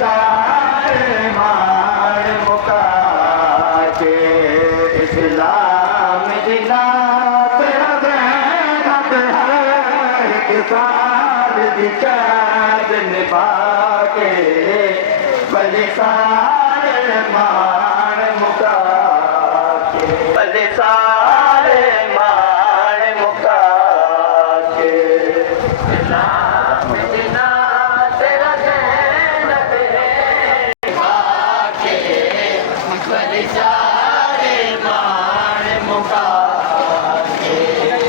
सारे मान मुका के इस्लाम दिला तेरा ज़ैनब है कि साल दी कैद निभा के भले सारे मान मुका के भले सारे मान मुका के इस्लाम दिला तेरा ज़ैनब है कि सारे मान